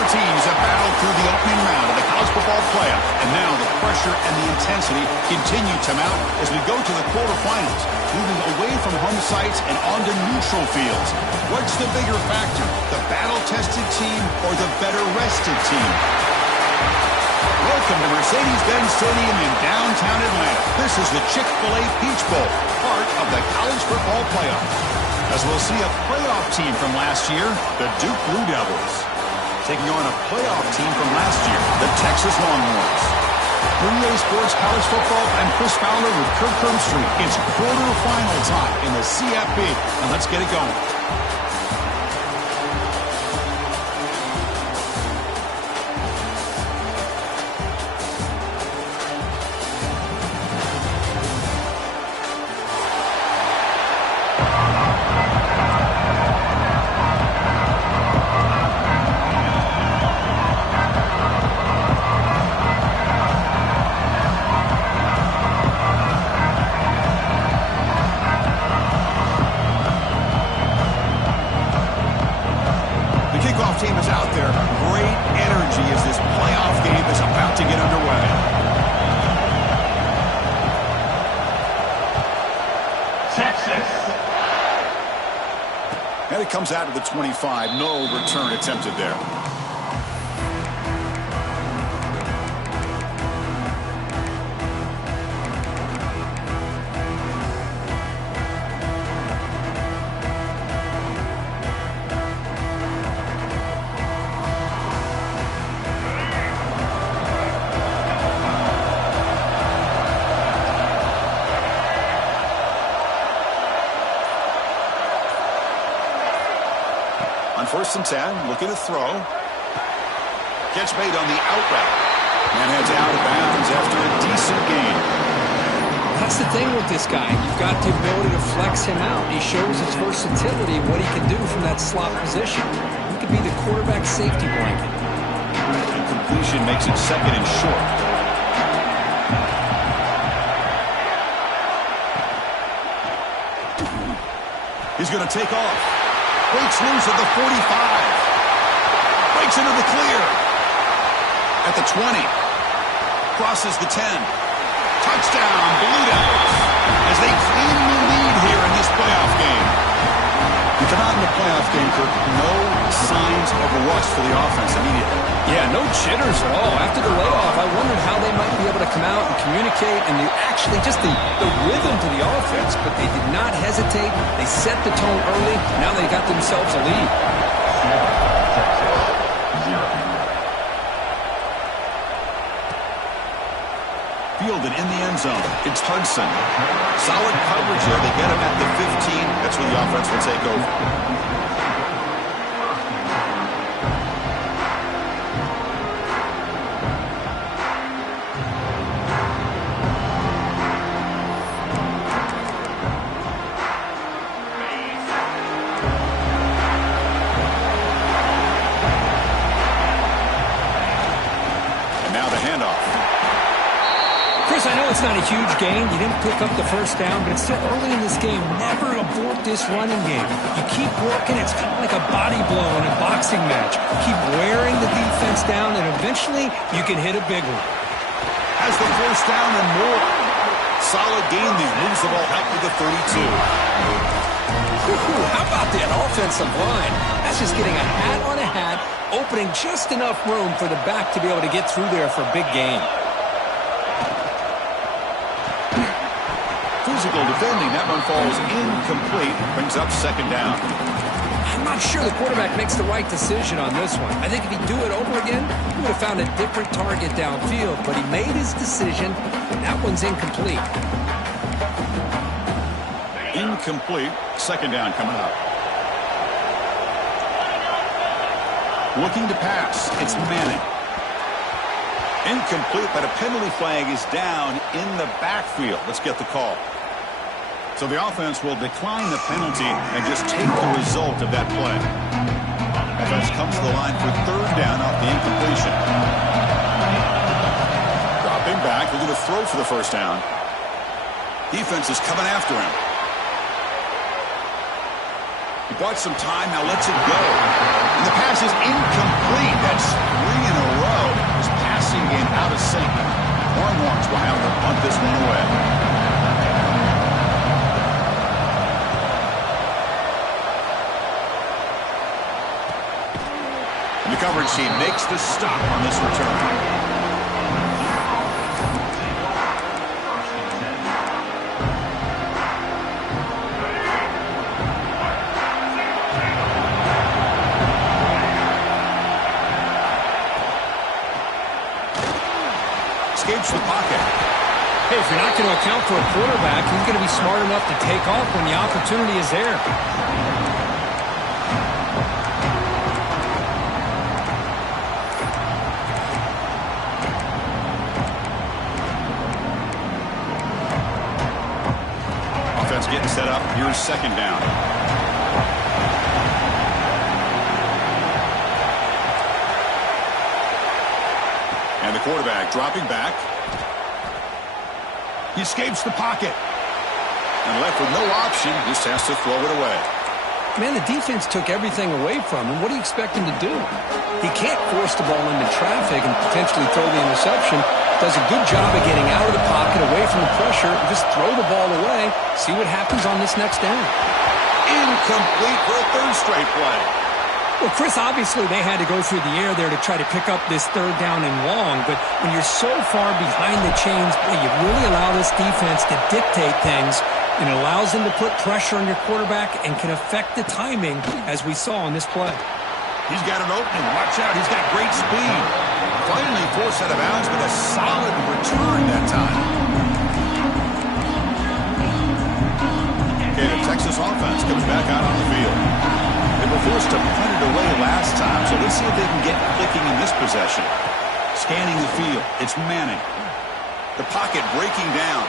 Four teams have battled through the opening round of the college football playoff, and now the pressure and the intensity continue to mount as we go to the quarterfinals, moving away from home sites and onto neutral fields. What's the bigger factor, the battle-tested team or the better-rested team? Welcome to Mercedes-Benz Stadium in downtown Atlanta. This is the Chick-fil-A Peach Bowl, part of the college football playoff. As we'll see a playoff team from last year, the Duke Blue Devils, taking on a playoff team from last year, the Texas Longhorns. For EA Sports College Football, I'm Chris Fowler with Kirk Herbstreit. It's quarterfinal time in the CFP, and let's get it going. Team is out there. Great energy as this playoff game is about to get underway. Texas. And it comes out of the 25. No return attempted there. On 1st and 10, looking to throw. Catch made on the out route. And heads out of bounds after a decent gain. That's the thing with this guy. You've got the ability to flex him out. He shows his versatility, what he can do from that slot position. He could be the quarterback safety blanket. And completion makes it 2nd and short. He's going to take off. Breaks loose at the 45. Breaks into the clear. At the 20. Crosses the 10. Touchdown, Blue Devils. As they claim the lead here in this playoff game. You come out in the playoff game, Kirk, no signs of rust for the offense immediately. Yeah, no jitters at all. After the layoff, I wondered how they might be able to come out and communicate and actually just the rhythm to the offense, but they did not hesitate. They set the tone early. Now they got themselves a lead. Fielded in the end zone. It's Hudson. Solid coverage there. They get him at the 15. That's where the offense will take over. I know it's not a huge gain. You didn't pick up the first down, but it's still early in this game. Never abort this running game. You keep working. It's kind of like a body blow in a boxing match. Keep wearing the defense down, and eventually you can hit a big one. Has the first down and more. Solid gain there. Moves the ball out to the 32. How about that offensive line? That's just getting a hat on a hat, opening just enough room for the back to be able to get through there for a big gain. Physical defending. That one falls incomplete. Brings up 2nd down. I'm not sure the quarterback makes the right decision on this one. I think if he'd do it over again, he would have found a different target downfield. But he made his decision, and that one's incomplete. Incomplete. 2nd down coming up. Looking to pass. It's Manning. Incomplete, but a penalty flag is down in the backfield. Let's get the call. So the offense will decline the penalty and just take the result of that play. Offense comes to the line for 3rd down off the incompletion. Dropping back, looking to throw for the 1st down. Defense is coming after him. He bought some time, now lets it go. And the pass is incomplete. That's 3 in a row. His passing game out of sync. Longhorns will have to punt this one away. And the coverage team makes the stop on this return. Escapes the pocket. Hey, if you're not going to account for a quarterback, he's going to be smart enough to take off when the opportunity is there. Offense getting set up. Here's second down. And the quarterback dropping back. He escapes the pocket. And left with no option, just has to throw it away. Man, the defense took everything away from him. What do you expect him to do? He can't force the ball into traffic and potentially throw the interception. Does a good job of getting out of the pocket, away from the pressure, and just throw the ball away. See what happens on this next down. Incomplete for a third straight play. Well, Chris, obviously they had to go through the air there to try to pick up this third down and long, but when you're so far behind the chains, you really allow this defense to dictate things, and it allows them to put pressure on your quarterback and can affect the timing, as we saw on this play. He's got an opening. Watch out. He's got great speed. Finally forced out of bounds, but a solid return that time. Okay, the Texas offense comes back out on the field. They were forced to punt it away last time, so let's see if they can get clicking in this possession. Scanning the field, it's Manning. The pocket breaking down.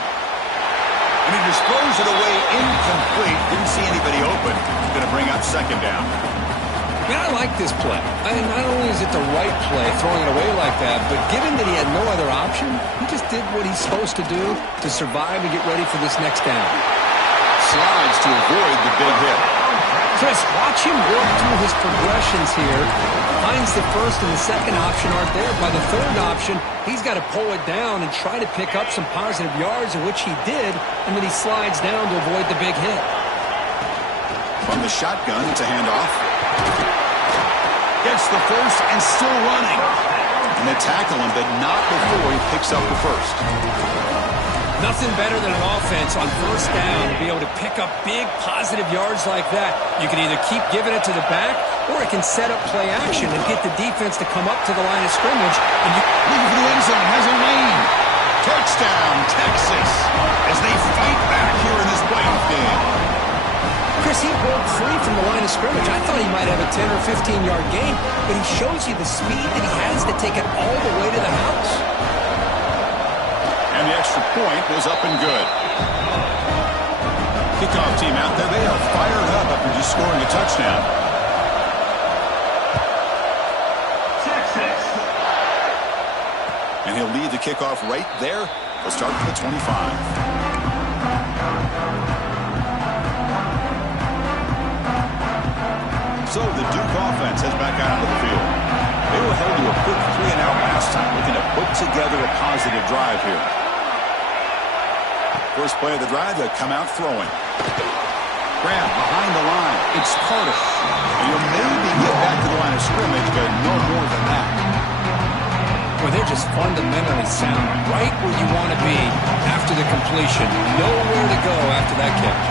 And he just throws it away incomplete. Didn't see anybody open. Going to bring up second down. Man, I like this play. I mean, not only is it the right play, throwing it away like that, but given that he had no other option, he just did what he's supposed to do to survive and get ready for this next down. Slides to avoid the big hit. Chris, watch him work through his progressions here. Finds the first and the second option aren't there. By the third option, he's got to pull it down and try to pick up some positive yards, in which he did, and then he slides down to avoid the big hit. From the shotgun, it's a handoff. Gets the first and still running. And they tackle him, but not before he picks up the first. Nothing better than an offense on first down to be able to pick up big positive yards like that. You can either keep giving it to the back, or it can set up play action and get the defense to come up to the line of scrimmage. And you leave the end zone, has a lane. Touchdown, Texas, as they fight back here in this playoff game. Chris, he broke free from the line of scrimmage. I thought he might have a 10 or 15-yard gain, but he shows you the speed that he has to take it all the way to the house. And the extra point was up and good. Kickoff team out there, they are fired up after just scoring a touchdown. Texas. And he'll lead the kickoff right there. He'll start from the 25. So the Duke offense heads back out onto the field. They were held to a quick 3-and-out last time, looking to put together a positive drive here. First play of the drive, they come out throwing. Grab behind the line. It's Carter. And he'll maybe get back to the line of scrimmage, but no more than that. Well, they're just fundamentally sound, right where you want to be after the completion. Nowhere to go after that catch.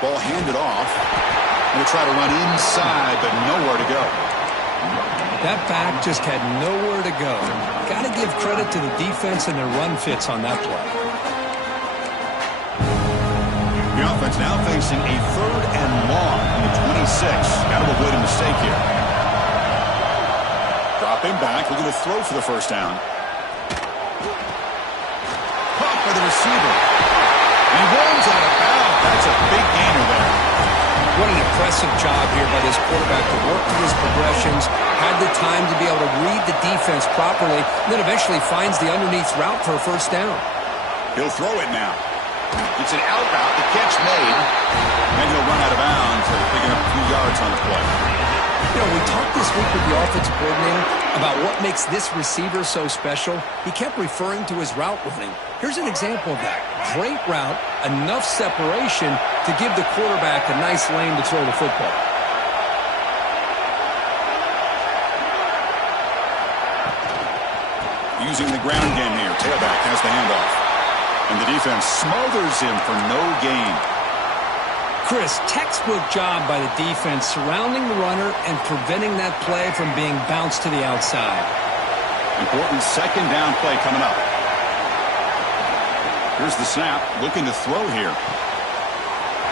Ball handed off. Going to try to run inside, but nowhere to go. That back just had nowhere to go. Got to give credit to the defense and their run fits on that play. The offense now facing a 3rd and long on the 26. Got to avoid a mistake here. Dropping back, looking to throw for the first down. Caught by the receiver. He rolls out of bounds. That's a big gainer there. What an impressive job here by this quarterback to work through his progressions, had the time to be able to read the defense properly, and then eventually finds the underneath route for a first down. He'll throw it now. It's an out route. The catch made. And he'll run out of bounds after picking up a few yards on the play. You know, we talked this week with the offensive coordinator about what makes this receiver so special. He kept referring to his route running. Here's an example of that. Great route, enough separation to give the quarterback a nice lane to throw the football. Using the ground game here. Tailback has the handoff. And the defense smothers him for no gain. Chris, textbook job by the defense surrounding the runner and preventing that play from being bounced to the outside. Important second down play coming up. Here's the snap. Looking to throw here.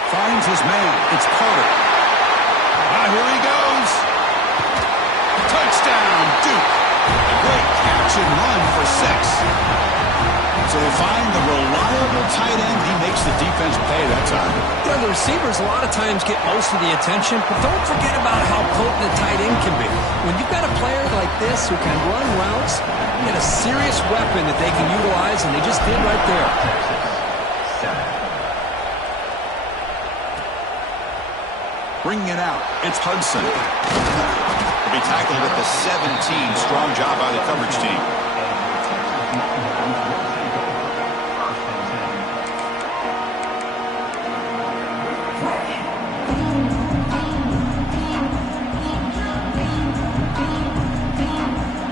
Finds his man. It's Carter. Here he goes. Touchdown, Duke. A great catch and run for 6. So they find the reliable tight end. He makes the defense pay that time. You know, the receivers a lot of times get most of the attention, but don't forget about how potent a tight end can be. When you've got a player like this who can run routes, you get a serious weapon that they can utilize, and they just did right there. Bringing it out, it's Hudson. He'll be tackled at the 17. Strong job by the coverage team.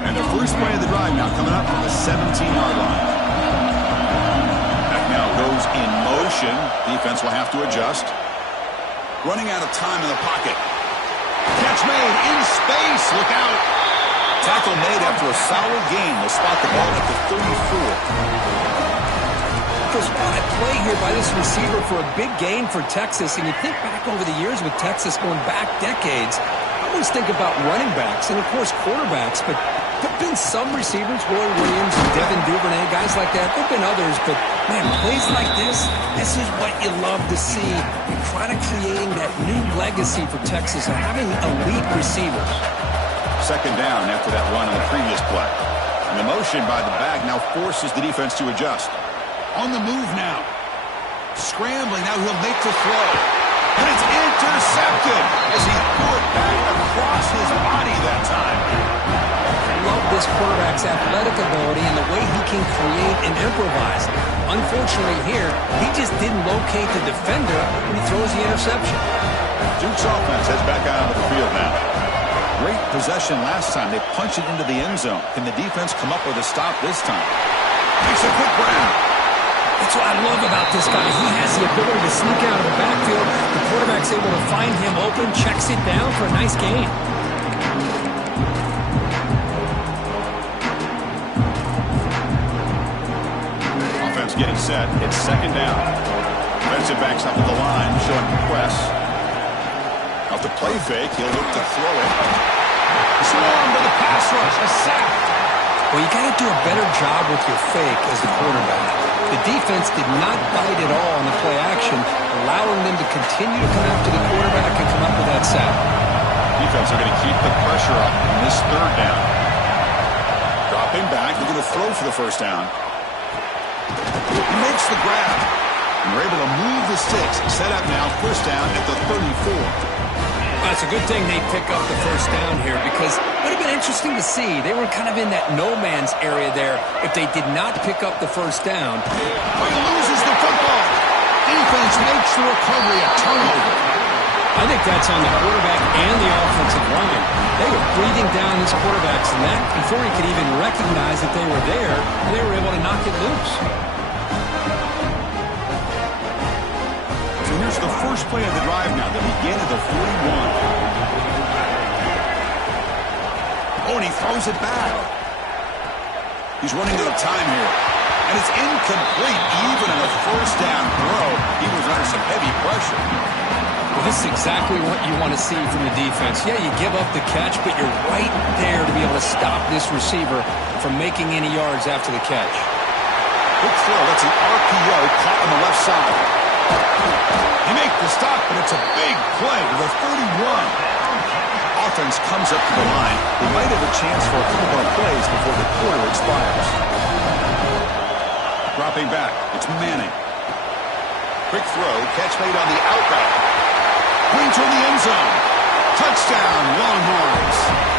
And the first play of the drive now coming up from the 17-yard line. That now goes in motion. Defense will have to adjust. Running out of time in the pocket. Catch made in space. Look out. Tackle made after a solid gain. They'll spot the ball at the 34. Chris, what a play here by this receiver for a big gain for Texas. And you think back over the years with Texas going back decades, I always think about running backs and, of course, quarterbacks. But there have been some receivers, Roy Williams and Devin Duvernay, guys like that. There have been others, but, man, plays like this is what you love to see. You're trying to creating that new legacy for Texas of having elite receivers. Second down after that run on the previous play. And the motion by the back now forces the defense to adjust. On the move now. Scrambling. Now he'll make the throw. And it's intercepted as he threw it back across his body that time. Love this quarterback's athletic ability and the way he can create and improvise. Unfortunately here, he just didn't locate the defender when he throws the interception. Duke's offense heads back out onto the field now. Great possession last time. They punched it into the end zone. Can the defense come up with a stop this time? Makes a quick grab. That's what I love about this guy. He has the ability to sneak out of the backfield. The quarterback's able to find him open, checks it down for a nice gain. Offense getting set. It's second down. Defensive backs up at the line, showing press. Off the play fake, he'll look to throw it. Swarm to the pass rush, a sack. Well, you got to do a better job with your fake as the quarterback. The defense did not bite at all on the play action, allowing them to continue to come after the quarterback and come up with that sack. Defense are going to keep the pressure up in this third down. Dropping back, they're going to throw for the first down. He makes the grab. And we're able to move the sticks. Set up now, first down at the 34. Well, it's a good thing they pick up the first down here because it would have been interesting to see. They were kind of in that no-man's area there if they did not pick up the first down. But he loses the football. Defense makes the recovery, a turnover. I think that's on the quarterback and the offensive line. They were breathing down his quarterbacks, and that before he could even recognize that they were there, they were able to knock it loose. So here's the first play of the drive now. They begin at the 41. Oh, and he throws it back. He's running out of time here. And it's incomplete. Even on a first down throw, he was under some heavy pressure. Well, this is exactly what you want to see from the defense. Yeah, you give up the catch, but you're right there to be able to stop this receiver from making any yards after the catch. Quick throw. That's an RPO caught on the left side. He makes the stop, but it's a big play to the 31. Offense comes up to the line. They might have a chance for a couple more plays before the quarter expires. Dropping back, it's Manning. Quick throw, catch made on the out route. Going toward the end zone. Touchdown, Longhorns.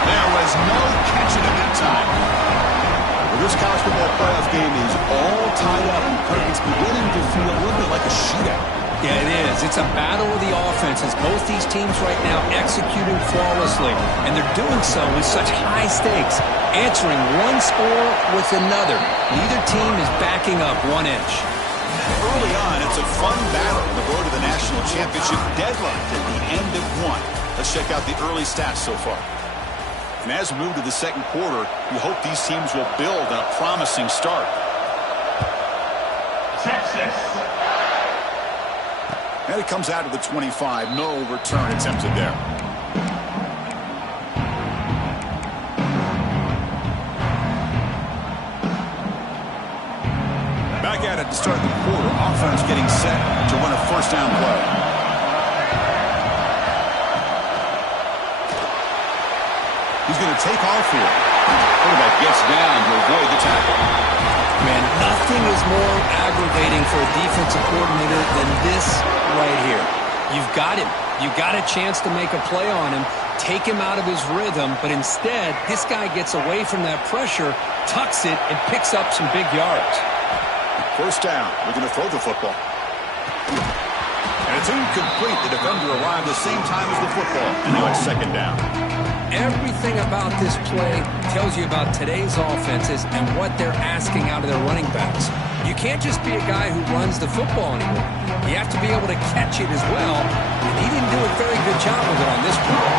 There was no catching him that time. Well, this college football playoff game is all tied up. It's beginning to feel a little bit like a shootout. Yeah, it is. It's a battle of the offenses. Both these teams right now executing flawlessly, and they're doing so with such high stakes, answering one score with another. Neither team is backing up 1 inch. Early on, it's a fun battle on the road to the national championship deadline at the end of one. Let's check out the early stats so far. And as we move to the second quarter, we hope these teams will build on a promising start. Texas. And it comes out of the 25. No return attempted there. Back at it to start the quarter. Offense getting set to run a first down play. He's going to take off here. Quarterback gets down to avoid the tackle. Man, nothing is more aggravating for a defensive coordinator than this right here. You've got him. You've got a chance to make a play on him, take him out of his rhythm, but instead, this guy gets away from that pressure, tucks it, and picks up some big yards. First down. We're going to throw the football. And it's incomplete. The defender arrived the same time as the football. And now it's second down. Everything about this play tells you about today's offenses and what they're asking out of their running backs. You can't just be a guy who runs the football anymore. You have to be able to catch it as well, and he didn't do a very good job of it on this play.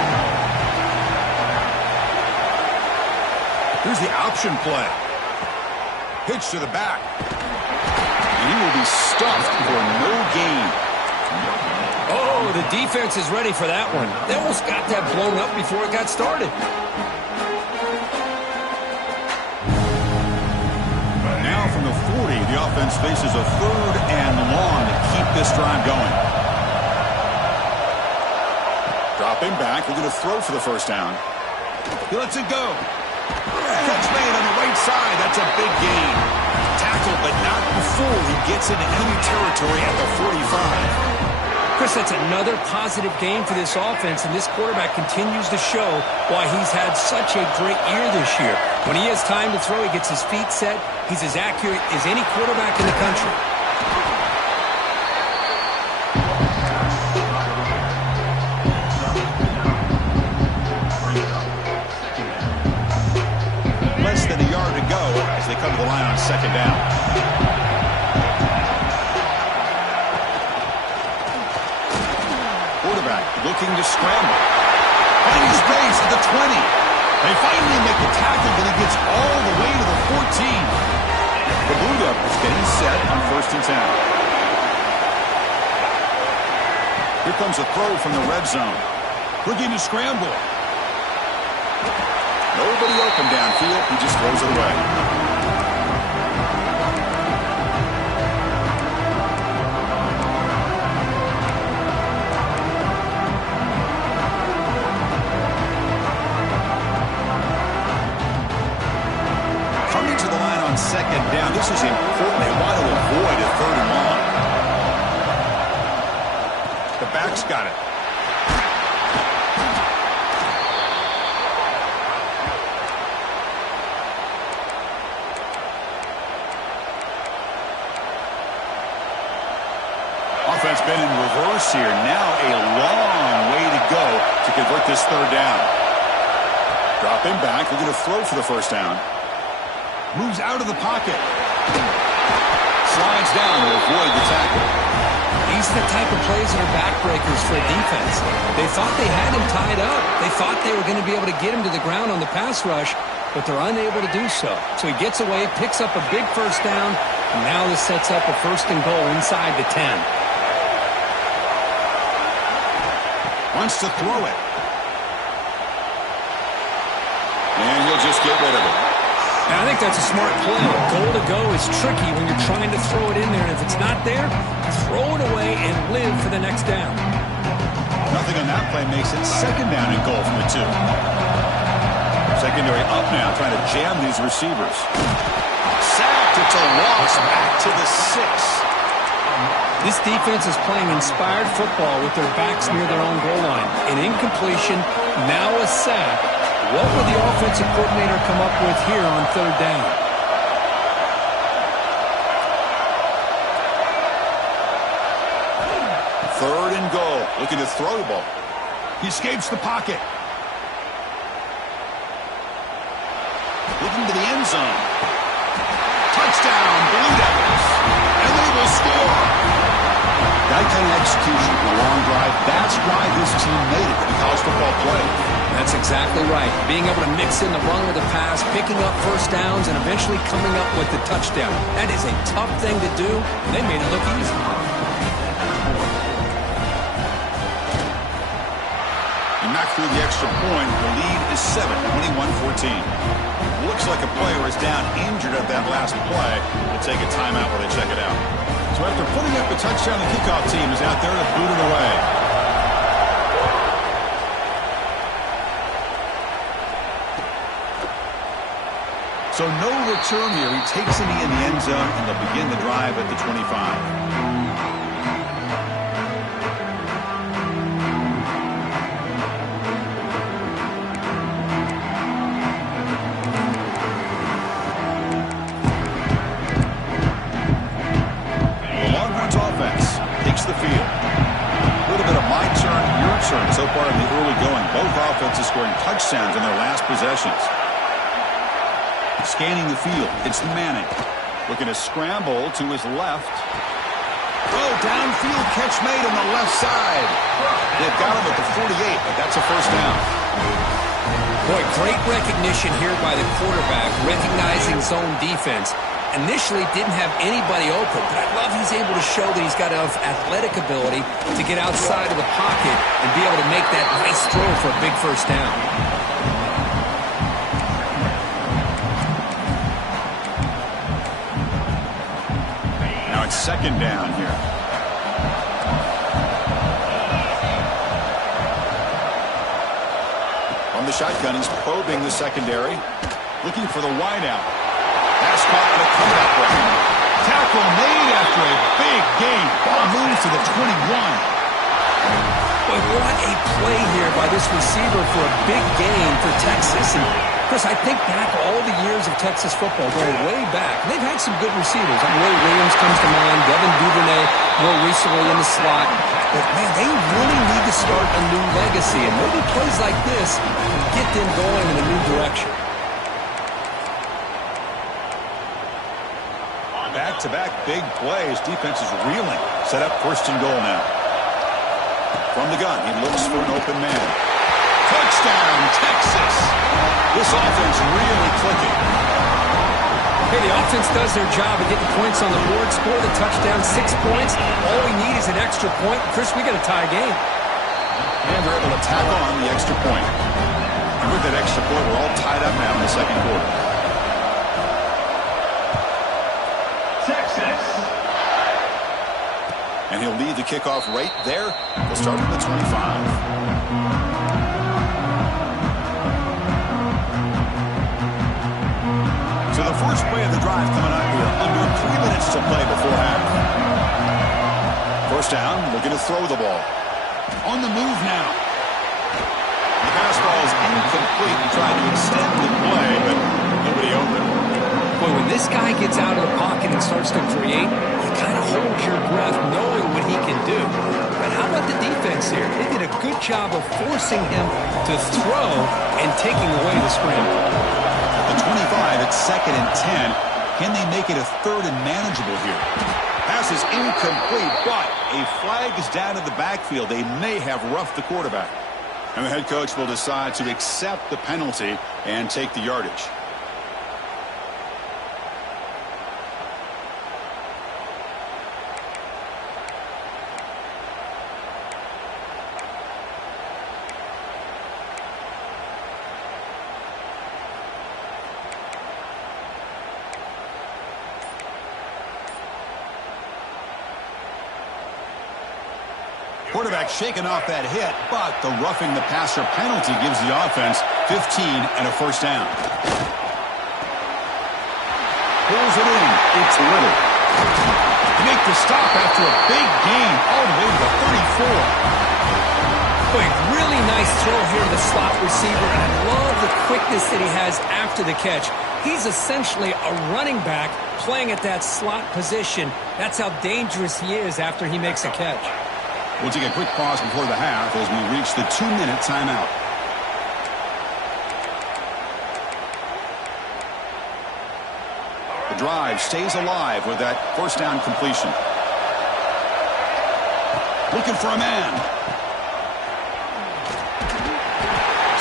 Here's the option play. Pitch to the back. And he will be stuffed for no gain. Oh, the defense is ready for that one. They almost got that blown up before it got started. Now from the 40, the offense faces a third and long to keep this drive going. Dropping back, we're going to throw for the first down. He lets it go. Catch made on the right side. That's a big gain. Tackle, but not before he gets into enemy territory at the 45. Chris, that's another positive game for this offense, and this quarterback continues to show why he's had such a great year this year. When he has time to throw, he gets his feet set. He's as accurate as any quarterback in the country. Less than a yard to go as they come to the line on second down. Quarterback looking to scramble. Finding space at the 20. They finally make the tackle, but he gets all the way to the 14. The Blue Devils getting set on 1st and 10. Here comes a throw from the red zone. Looking to scramble. Nobody open downfield. He just throws it away. Coming to the line on second down. This is important. They want to avoid a third and long. The back's got it. Offense been in reverse here. Now a long way to go to convert this third down. Dropping back. We're going to throw for the first down. Moves out of the pocket. Slides down to avoid the tackle. These are the type of plays that are backbreakers for a defense. They thought they had him tied up. They thought they were going to be able to get him to the ground on the pass rush, but they're unable to do so. So he gets away, picks up a big first down, and now this sets up a 1st and goal inside the 10. Wants to throw it. And he'll just get rid of it. And I think that's a smart play. Goal to go is tricky when you're trying to throw it in there. And if it's not there, throw it away and live for the next down. Nothing on that play makes it second down and goal from the 2. Secondary up now, trying to jam these receivers. Sack. It's a loss back to the 6. This defense is playing inspired football with their backs near their own goal line. An incompletion, now a sack. What will the offensive coordinator come up with here on third down? Third and goal. Looking to throw the ball. He escapes the pocket. Looking to the end zone. Touchdown, Blue Devils. And they will score. That kind of execution, a long drive, that's why this team made it in the college football play. That's exactly right. Being able to mix in the run with the pass, picking up first downs, and eventually coming up with the touchdown. That is a tough thing to do. They made it look easy. And knock through the extra point. The lead is 7, 21-14. Looks like a player is down injured at that last play. We'll take a timeout while they check it out. So after putting up the touchdown, the kickoff team is out there to boot it away. So no return here. He takes it in the end zone, and they'll begin the drive at the 25. The field. A little bit of my turn, your turn so far in the early going. Both offenses scoring touchdowns in their last possessions. Scanning the field. It's Manning. Looking to scramble to his left. Oh, downfield catch made on the left side. They've got him at the 48, but that's a first down. Boy, great recognition here by the quarterback, recognizing zone defense. Initially didn't have anybody open, but I love he's able to show that he's got enough athletic ability to get outside of the pocket and be able to make that nice throw for a big first down. Now it's second down here. From the shotgun, he's probing the secondary, looking for the wideout. Pass caught in a comeback run. Tackle made after a big gain. Ball moves to the 21. But what a play here by this receiver for a big gain for Texas. And Chris, I think back all the years of Texas football, going way back. They've had some good receivers. Ray Williams comes to mind, Devin Duvernay more recently in the slot. But, man, they really need to start a new legacy. And maybe plays like this can get them going in a new direction. Back-to-back big plays. Defense is reeling. Set up first and goal now. From the gun, he looks for an open man. Touchdown, Texas! This offense really clicking. Hey, the offense does their job of getting points on the board, score the touchdown, 6 points. All we need is an extra point. Chris, we got a tie game. And they're able to tack on the extra point. And with that extra point, we're all tied up now in the second quarter. And he'll lead the kickoff right there. We'll start from the 25. So the first play of the drive coming up here. Under 3 minutes to play before half. First down, looking to throw the ball. On the move now. The pass ball is incomplete. He tried to extend the play, but nobody open. Boy, when this guy gets out of the pocket and starts to create, you kind of hold your breath knowing what he can do. But how about the defense here? They did a good job of forcing him to throw and taking away the scramble. At the 25, it's second and 10. Can they make it a third and manageable here? Pass is incomplete, but a flag is down in the backfield. They may have roughed the quarterback. And the head coach will decide to accept the penalty and take the yardage. Quarterback shaking off that hit, but the roughing the passer penalty gives the offense 15 and a first down. Pulls it in. It's Little. They make the stop after a big gain all the way to the 34. Boy, really nice throw here to the slot receiver, and I love the quickness that he has after the catch. He's essentially a running back playing at that slot position. That's how dangerous he is after he makes a catch. We'll take a quick pause before the half as we reach the 2-minute timeout. The drive stays alive with that first down completion. Looking for a man.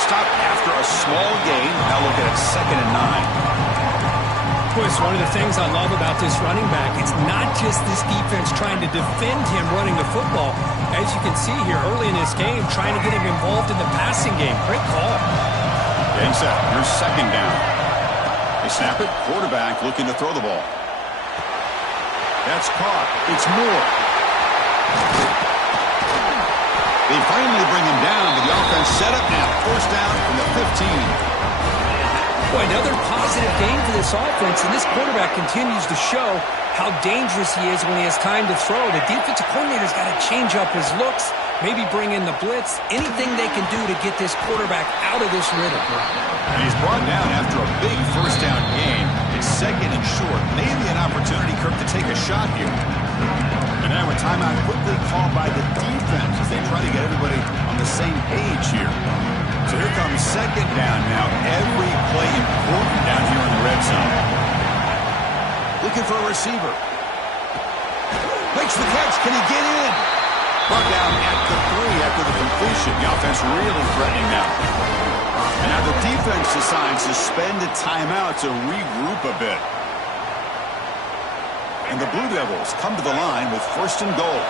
Stop after a small gain. Now look at it, 2nd and 9. Of course, one of the things I love about this running back, it's not just this defense trying to defend him running the football. As you can see here early in this game, trying to get him involved in the passing game. Great call. Getting set. Here's 2nd down. They snap it. Quarterback looking to throw the ball. That's caught. It's Moore. They finally bring him down, but the offense set up now. First down from the 15. Boy, another positive game for this offense, and this quarterback continues to show how dangerous he is when he has time to throw. The defensive coordinator's got to change up his looks, maybe bring in the blitz, anything they can do to get this quarterback out of this rhythm. And he's brought down after a big first down game. It's 2nd and short. Maybe an opportunity, Kirk, to take a shot here. And now a timeout quickly called by the defense as they try to get everybody on the same page here. So here comes 2nd down now. Every play important down here in the red zone. Looking for a receiver. Makes the catch. Can he get in? Brought down at the 3 after the completion. The offense really threatening now. And now the defense decides to spend a timeout to regroup a bit. And the Blue Devils come to the line with 1st and goal.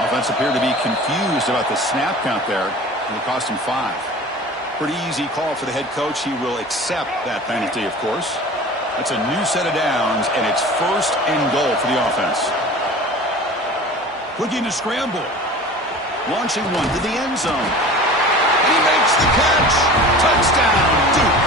Offense appeared to be confused about the snap count there, and it cost him 5. Pretty easy call for the head coach. He will accept that penalty, of course. That's a new set of downs, and it's 1st and goal for the offense. Looking to scramble. Launching one to the end zone. And he makes the catch. Touchdown, Duke.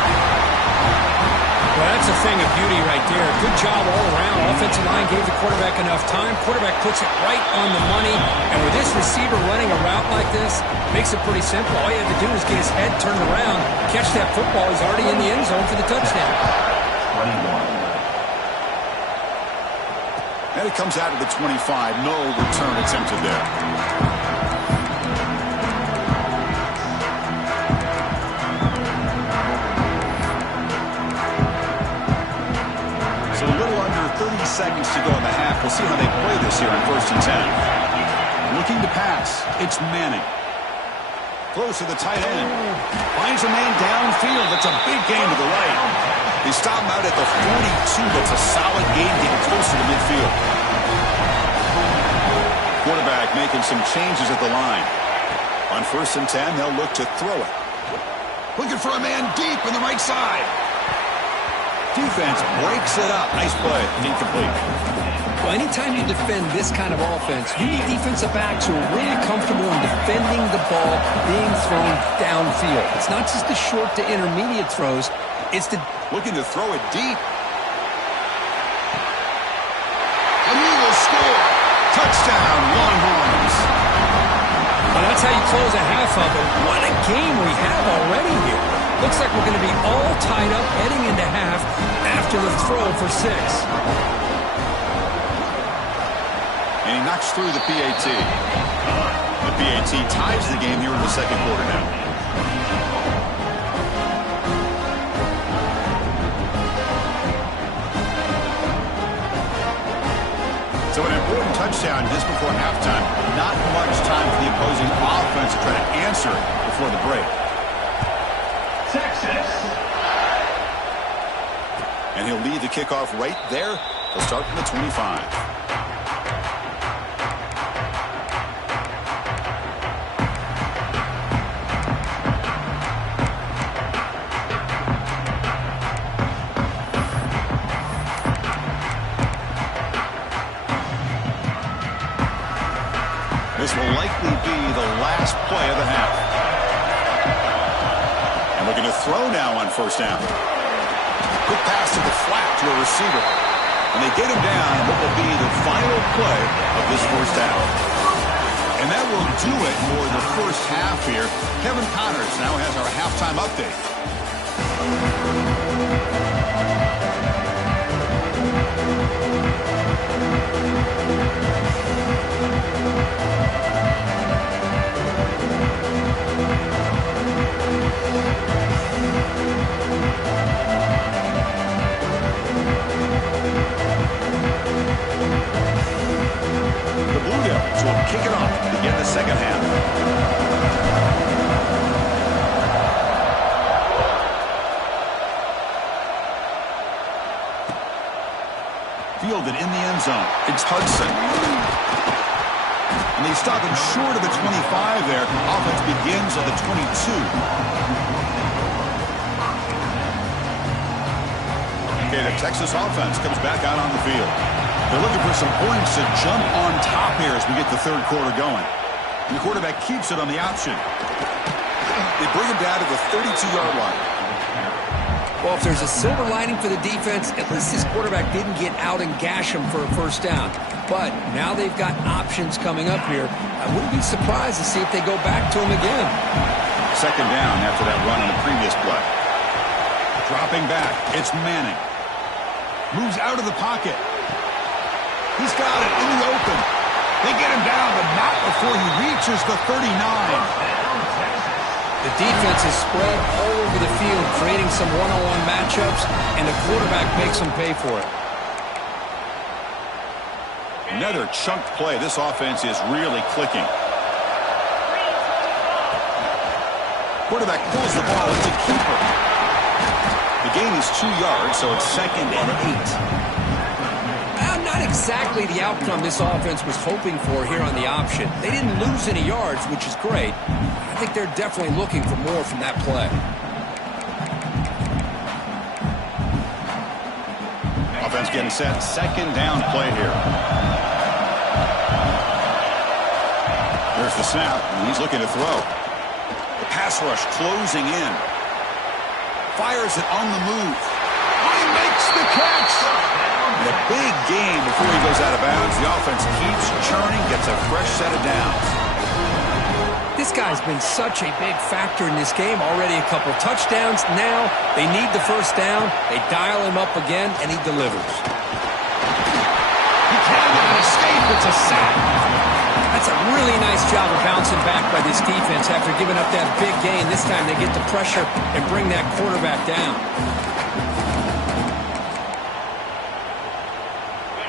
Well, that's a thing of beauty right there. Good job all around. Offensive line gave the quarterback enough time. Quarterback puts it right on the money. And with this receiver running a route like this, makes it pretty simple. All you have to do is get his head turned around, catch that football. He's already in the end zone for the touchdown. 21. And it comes out of the 25. No return attempted there. So a little under 30 seconds to go in the half. We'll see how they play this here on 1st and 10. Looking to pass. It's Manning. Close to the tight end. Finds a man downfield. That's a big gain to the right. They stop him out at the 42. That's a solid gain getting closer to midfield. Quarterback making some changes at the line. On 1st and 10, they'll look to throw it. Looking for a man deep on the right side. Defense breaks it up. Nice play. Incomplete. Well, anytime you defend this kind of offense, you need defensive backs who are really comfortable in defending the ball being thrown downfield. It's not just the short to intermediate throws. It's the looking to throw it deep. And he will score. Touchdown, Longhorns. Well, that's how you close a half of it. What a game we have already here. Looks like we're going to be all tied up heading into half after the throw for 6. And he knocks through the PAT. The PAT ties the game here in the 2nd quarter now. So an important touchdown just before halftime. Not much time for the opposing offense to try to answer before the break. Texas. And he'll lead the kickoff right there. He'll start from the 25. last play of the half. And looking to throw now on first down. Quick pass to the flat to a receiver. And they get him down on what will be the final play of this first half. And that will do it for the first half here. Kevin Connors now has our halftime update. The Blue Devils will kick it off to begin the second half. Fielded in the end zone. It's Hudson. And they stop him short of the 25 there. Offense begins at the 22. Okay, the Texas offense comes back out on the field. They're looking for some points to jump on top here as we get the third quarter going. And the quarterback keeps it on the option. They bring him down to the 32-yard line. Well, if there's a silver lining for the defense, at least this quarterback didn't get out and gash him for a first down. But now they've got options coming up here. I wouldn't be surprised to see if they go back to him again. Second down after that run on the previous play. Dropping back, it's Manning. Moves out of the pocket. He's got it in the open. They get him down, but not before he reaches the 39. The defense is spread all over the field, creating some one-on-one matchups, and the quarterback makes them pay for it. Another chunk play. This offense is really clicking. Quarterback pulls the ball. It's a keeper. The gain is 2 yards, so it's 2nd and 8. Not exactly the outcome this offense was hoping for here on the option. They didn't lose any yards, which is great. I think they're definitely looking for more from that play. Offense getting set. Second down play here. There's the snap, and he's looking to throw. The pass rush closing in. Fires it on the move. He makes the catch. And a big gain before he goes out of bounds. The offense keeps churning, gets a fresh set of downs. This guy's been such a big factor in this game. Already a couple touchdowns. Now they need the first down. They dial him up again, and he delivers. He cannot escape. It's a sack. That's a really nice job of bouncing back by this defense after giving up that big gain. This time they get the pressure and bring that quarterback down.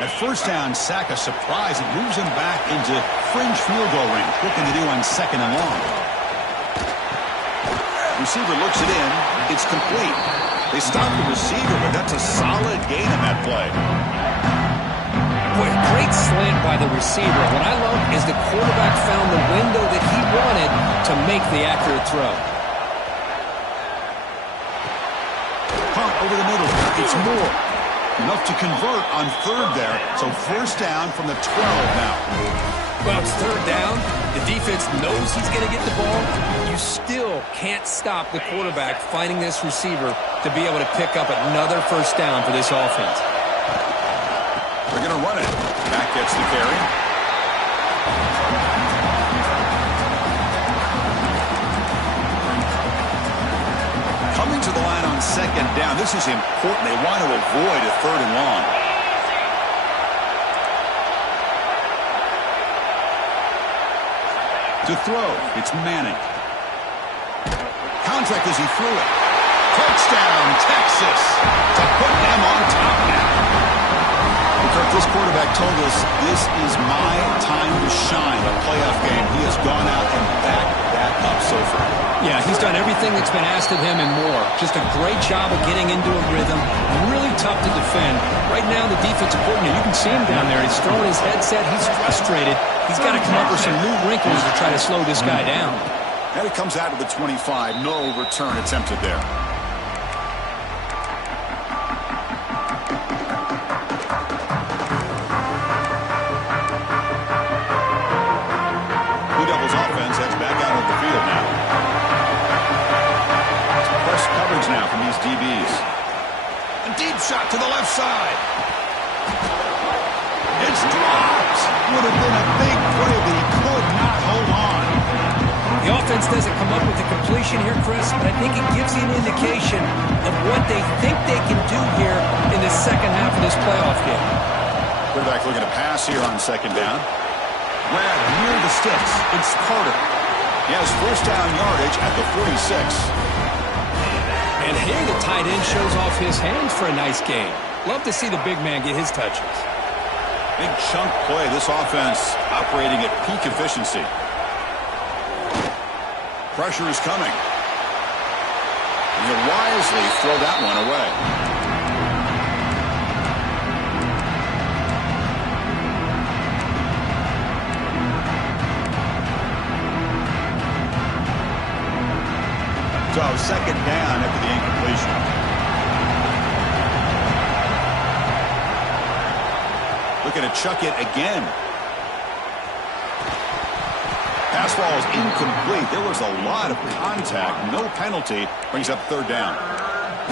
At first down, sack a surprise. It moves him back into fringe field goal range. Looking to do on 2nd and long. Receiver looks it in. It's complete. They stop the receiver, but that's a solid gain on that play. Boy, great slant by the receiver. What I love is the quarterback found the window that he wanted to make the accurate throw. Punt over the middle. It's Moore. Enough to convert on 3rd there. So first down from the 12 now. Well, it's 3rd down. The defense knows he's going to get the ball. You still can't stop the quarterback finding this receiver to be able to pick up another first down for this offense. They're going to run it. Back gets the carry. Coming to the line on 2nd down. This is important. They want to avoid a 3rd and long. To throw, it's Manning. Contact as he threw it. Touchdown, Texas, to put them on top now. Kirk, this quarterback told us this is my time to shine, a playoff game. He has gone out and backed that up so far. Yeah, he's done everything that's been asked of him and more. Just a great job of getting into a rhythm. Really tough to defend. Right now, the defensive coordinator, you can see him down there. He's throwing his headset. He's frustrated. He's got to come up with some new wrinkles to try to slow this guy down. And it comes out of the 25. No return attempted there. Blue Devils offense heads back out shot to the left side. It's dropped. Would have been a big play, but he could not hold on. The offense doesn't come up with the completion here, Chris, but I think it gives you an indication of what they think they can do here in the second half of this playoff game. Quarterback looking to pass here on second down. Grab near the sticks. It's Carter. He has first down yardage at the 46. And here the tight end shows off his hands for a nice game. Love to see the big man get his touches. Big chunk play. This offense operating at peak efficiency. Pressure is coming. And he'll wisely throw that one away. So second down after the incompletion. Looking to chuck it again. Pass ball is incomplete. There was a lot of contact. No penalty. Brings up third down.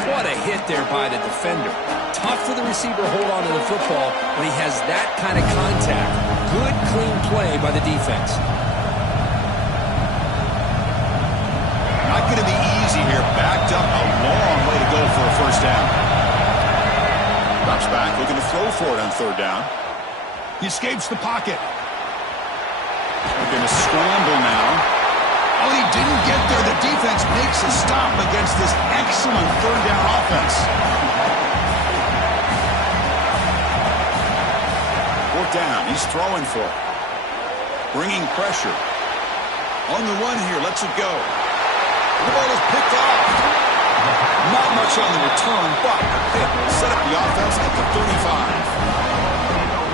What a hit there by the defender. Tough for the receiver to hold on to the football when he has that kind of contact. Good, clean play by the defense. Not going to be easy here. Backed up a long way to go for a first down. Drops back, looking to throw for it on third down. He escapes the pocket. Going to scramble now. Oh, he didn't get there. The defense makes a stop against this excellent third down offense. Fourth down. He's throwing for it. Bringing pressure. On the run here. Lets it go. The ball is picked off. Not much on the return, but a pick will set up the offense at the 35.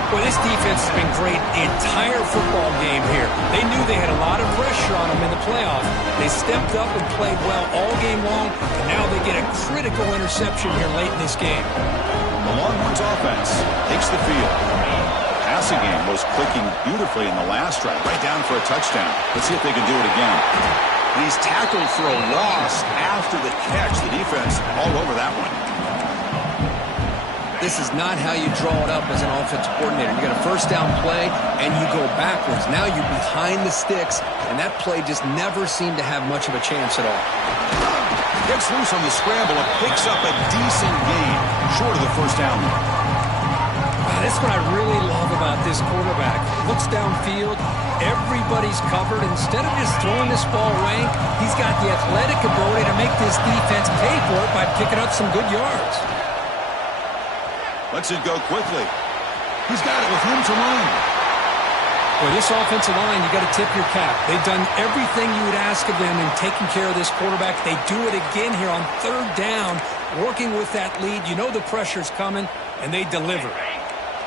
Well, this defense has been great the entire football game here. They knew they had a lot of pressure on them in the playoff. They stepped up and played well all game long, and now they get a critical interception here late in this game. The Longhorns offense takes the field. The passing game was clicking beautifully in the last drive, right down for a touchdown. Let's see if they can do it again. And he's tackled for a loss after the catch. The defense all over that one. This is not how you draw it up as an offensive coordinator. You got a first down play, and you go backwards. Now you're behind the sticks, and that play just never seemed to have much of a chance at all. Gets loose on the scramble and picks up a decent gain, short of the first down. That's what I really love about this quarterback. Looks downfield, everybody's covered. Instead of just throwing this ball away, he's got the athletic ability to make this defense pay for it by picking up some good yards. Lets it go quickly. He's got it with room to run. Well, this offensive line, you got to tip your cap. They've done everything you would ask of them in taking care of this quarterback. They do it again here on third down, working with that lead. You know the pressure's coming, and they deliver.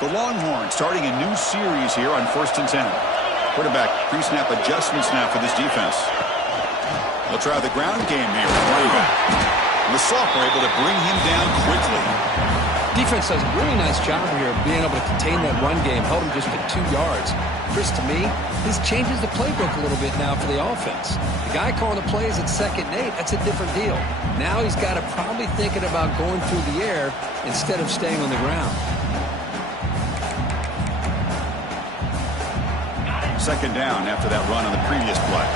The Longhorns starting a new series here on 1st and 10. Quarterback pre-snap adjustment snap for this defense. They'll try the ground game here. The sophomore able to bring him down quickly. Defense does a really nice job here of being able to contain that run game, held him just at 2 yards. Chris, to me, this changes the playbook a little bit now for the offense. The guy calling the plays at 2nd and 8, that's a different deal. Now he's got to probably thinking about going through the air instead of staying on the ground. Second down after that run on the previous play.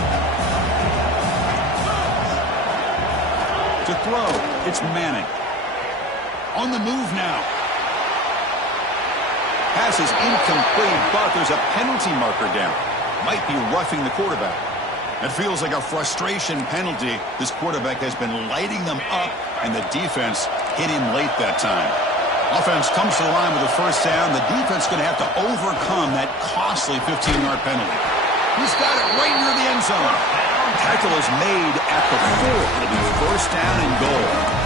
To throw, it's Manning. On the move now. Pass is incomplete, but there's a penalty marker down. Might be roughing the quarterback. It feels like a frustration penalty. This quarterback has been lighting them up, and the defense hit him late that time. Offense comes to the line with a first down. The defense going to have to overcome that costly 15-yard penalty. He's got it right near the end zone. Tackle is made at the 4. It'll be first down and goal.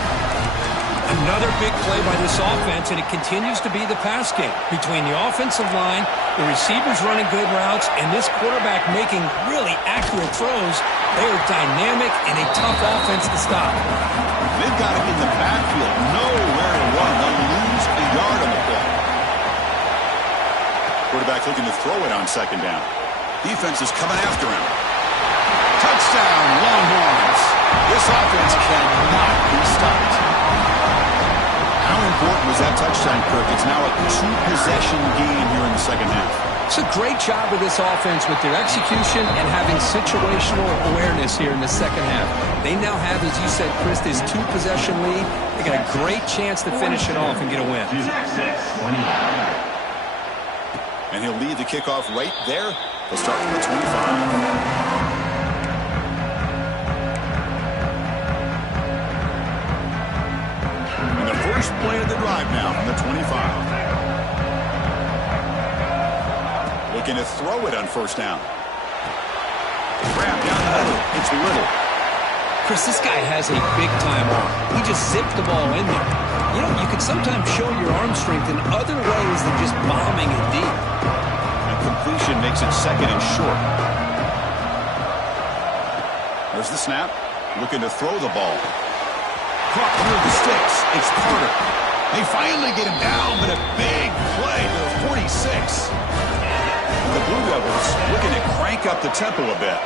Another big play by this offense, and it continues to be the pass game. Between the offensive line, the receivers running good routes, and this quarterback making really accurate throws, they are dynamic and a tough offense to stop. They've got it in the backfield. Nowhere to run. They'll lose a yard on the play. Quarterback looking to throw it on second down. Defense is coming after him. Touchdown, Longhorns. This offense cannot be stopped. How important was that touchdown, Kirk? It's now a two-possession game here in the second half. It's a great job of this offense with their execution and having situational awareness here in the second half. They now have, as you said, Chris, this two-possession lead. They got a great chance to finish it off and get a win. And he'll lead the kickoff right there. He'll start from the 25. First play of the drive now from the 25. Looking to throw it on first down. Grab down the middle. It's Little. Chris, this guy has a big-time arm. He just zipped the ball in there. You know, you can sometimes show your arm strength in other ways than just bombing it deep. And completion makes it second and short. There's the snap. Looking to throw the ball. Caught through the sticks. It's Carter. They finally get him down, but a big play to the 46. And the Blue Devils looking to crank up the tempo a bit.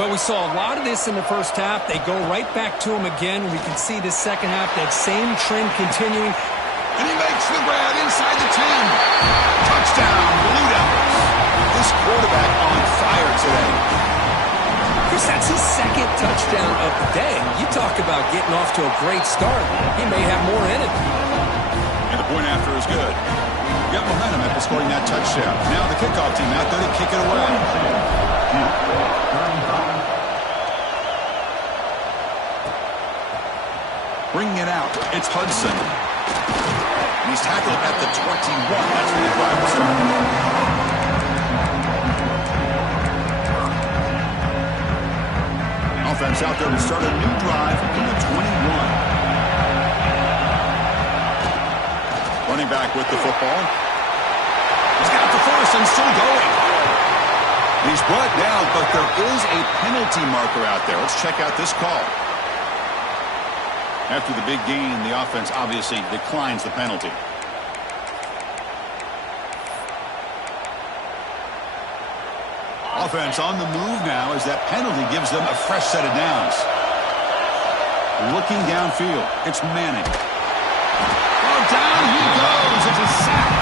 Well, we saw a lot of this in the first half. They go right back to him again. We can see this second half, that same trend continuing. And he makes the grab inside the 10. Touchdown, Blue Devils. This quarterback on fire today. Chris, that's his second touchdown of the day. You talk about getting off to a great start. He may have more in it. And the point after is good. Got momentum after scoring that touchdown. Now the kickoff team out there to kick it away. Bringing it out. It's Hudson. And he's tackled at the 21. That's where the drive will start. Offense out there to start a new drive from the 21. Running back with the football. He's got the first and still going. He's brought down, but there is a penalty marker out there. Let's check out this call. After the big gain, the offense obviously declines the penalty. Offense on the move now as that penalty gives them a fresh set of downs. Looking downfield, it's Manning. Oh, down he goes. It's a sack.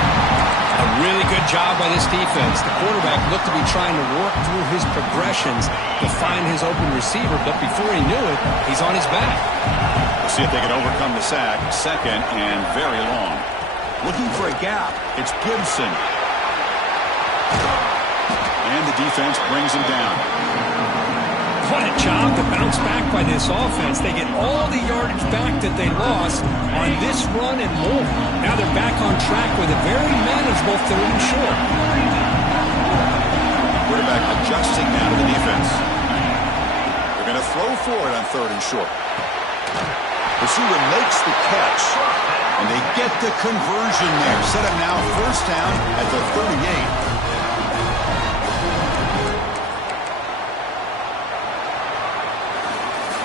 A really good job by this defense. The quarterback looked to be trying to work through his progressions to find his open receiver, but before he knew it, he's on his back. We'll see if they can overcome the sack. Second and very long. Looking for a gap. It's Gibson. And the defense brings him down. What a job to bounce back by this offense. They get all the yardage back that they lost on this run and more. Now they're back on track with a very manageable third and short. Quarterback adjusting now to the defense. They're going to throw for it on third and short. Receiver makes the catch, and they get the conversion there. Set up now first down at the 38.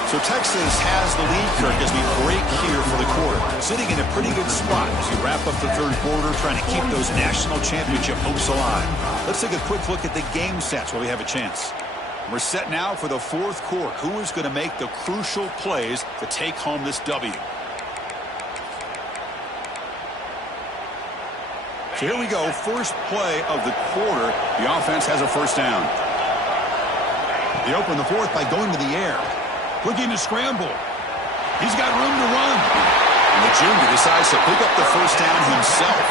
So Texas has the lead, Kirk, as we break here for the quarter. Sitting in a pretty good spot as we wrap up the third quarter, trying to keep those national championship hopes alive. Let's take a quick look at the game stats while we have a chance. We're set now for the fourth quarter. Who is going to make the crucial plays to take home this W? So here we go. First play of the quarter. The offense has a first down. They open the fourth by going to the air. Looking to scramble. He's got room to run. And the junior decides to pick up the first down himself.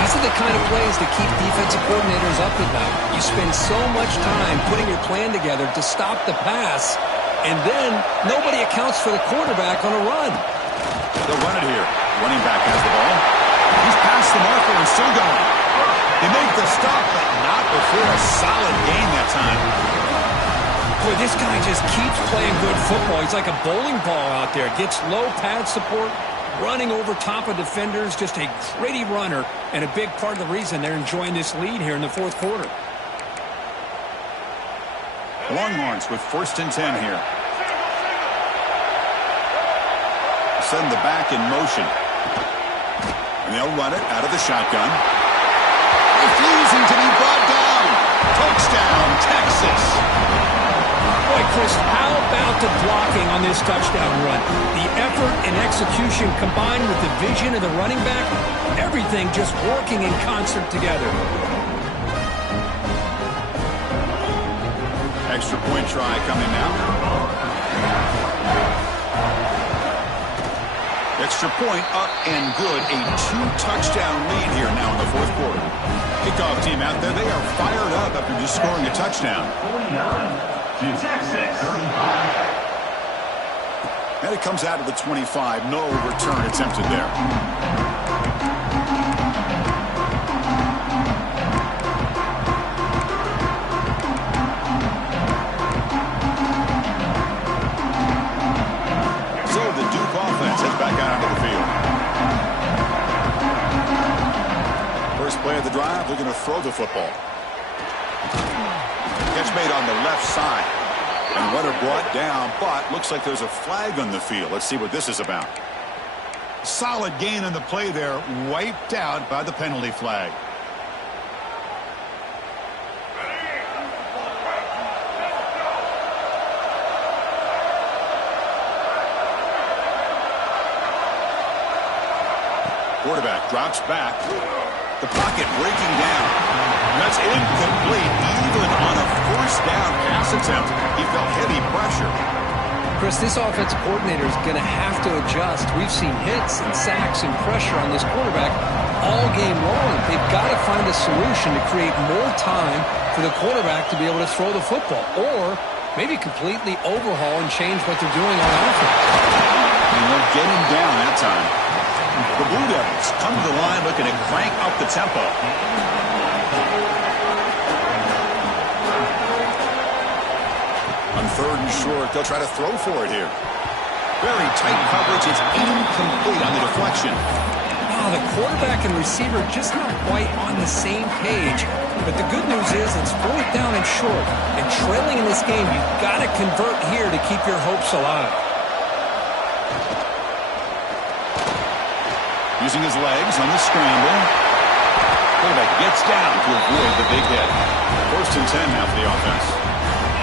These are the kind of plays that keep defensive coordinators up at night. You spend so much time putting your plan together to stop the pass, and then nobody accounts for the quarterback on a run. They'll run it here. Running back has the ball. He's past the marker and still going. They make the stop, but not before a solid gain that time. Boy, this guy just keeps playing good football. He's like a bowling ball out there. Gets low pad support, running over top of defenders. Just a gritty runner, and a big part of the reason they're enjoying this lead here in the fourth quarter. Longhorns with first and 10 here. Send the back in motion. And they'll run it out of the shotgun. Refusing to be brought down. Touchdown, Texas. Boy, Chris, how about the blocking on this touchdown run? The effort and execution combined with the vision of the running back, everything just working in concert together. Extra point try coming now. Extra point up and good. A 2-touchdown lead here now in the fourth quarter. Kickoff team out there. They are fired up after just scoring a touchdown. 49. Texas. 35. And it comes out of the 25. No return attempted there. So the Duke offense heads back out onto the field. First play of the drive, looking to throw the football. Catch made on the left side. And runner brought down, but looks like there's a flag on the field. Let's see what this is about. Solid gain on the play there, wiped out by the penalty flag. Quarterback drops back. The pocket breaking down. That's incomplete. Even on a first down pass attempt, he felt heavy pressure. Chris, this offensive coordinator is going to have to adjust. We've seen hits and sacks and pressure on this quarterback all game long. They've got to find a solution to create more time for the quarterback to be able to throw the football, or maybe completely overhaul and change what they're doing on offense. And they'll get him down that time. The Blue Devils come to the line looking to crank up the tempo. On third and short, they'll try to throw for it here. Very tight coverage. It's incomplete on the deflection. Wow, the quarterback and receiver just not quite on the same page. But the good news is it's fourth down and short. And trailing in this game, you've got to convert here to keep your hopes alive. Using his legs on the scramble. Quarterback gets down to avoid the big hit. First and 10 now for the offense.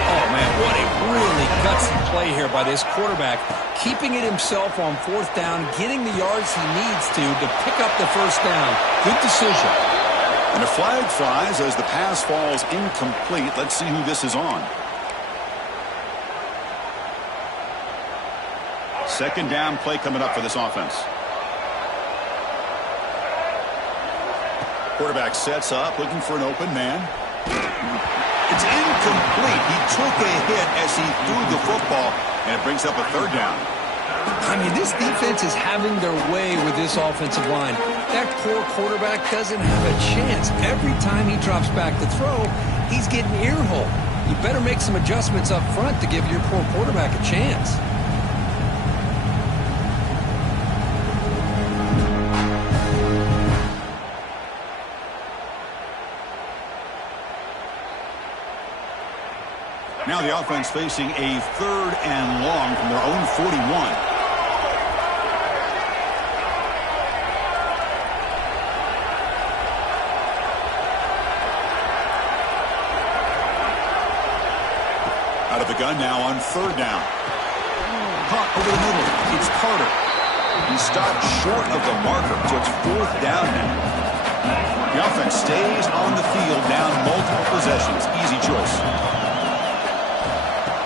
Oh, man, what a really gutsy play here by this quarterback. Keeping it himself on fourth down, getting the yards he needs to pick up the first down. Good decision. And a flag flies as the pass falls incomplete. Let's see who this is on. Second down play coming up for this offense. Quarterback sets up, looking for an open man. It's incomplete. He took a hit as he threw the football, and it brings up a third down. I mean, this defense is having their way with this offensive line. That poor quarterback doesn't have a chance. Every time he drops back to throw, he's getting earholed. You better make some adjustments up front to give your poor quarterback a chance. Now the offense facing a third and long from their own 41. Out of the gun now on third down. Caught over the middle. It's Carter. He stopped short of the marker, so it's fourth down now. The offense stays on the field down multiple possessions. Easy choice.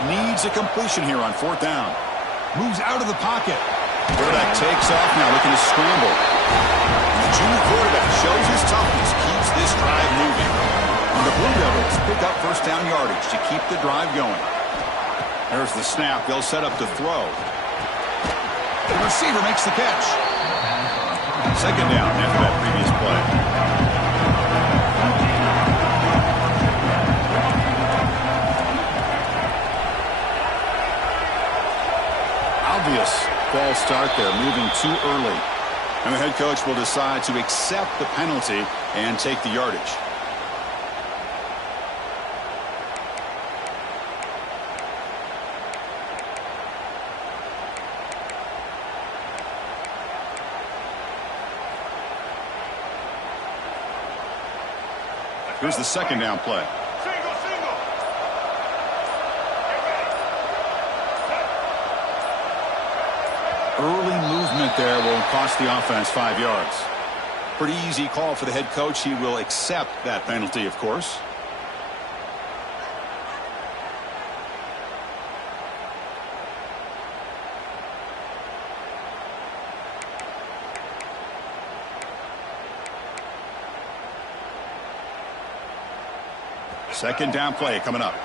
Needs a completion here on fourth down. Moves out of the pocket. Quarterback takes off now, looking to scramble. The junior quarterback shows his toughness, keeps this drive moving. And the Blue Devils pick up first down yardage to keep the drive going. There's the snap. They'll set up to throw. The receiver makes the catch. Second down after that previous play. Obvious false start there, moving too early. And the head coach will decide to accept the penalty and take the yardage. Here's the second down play. Early movement there will cost the offense 5 yards. Pretty easy call for the head coach. He will accept that penalty, of course. Second down play coming up.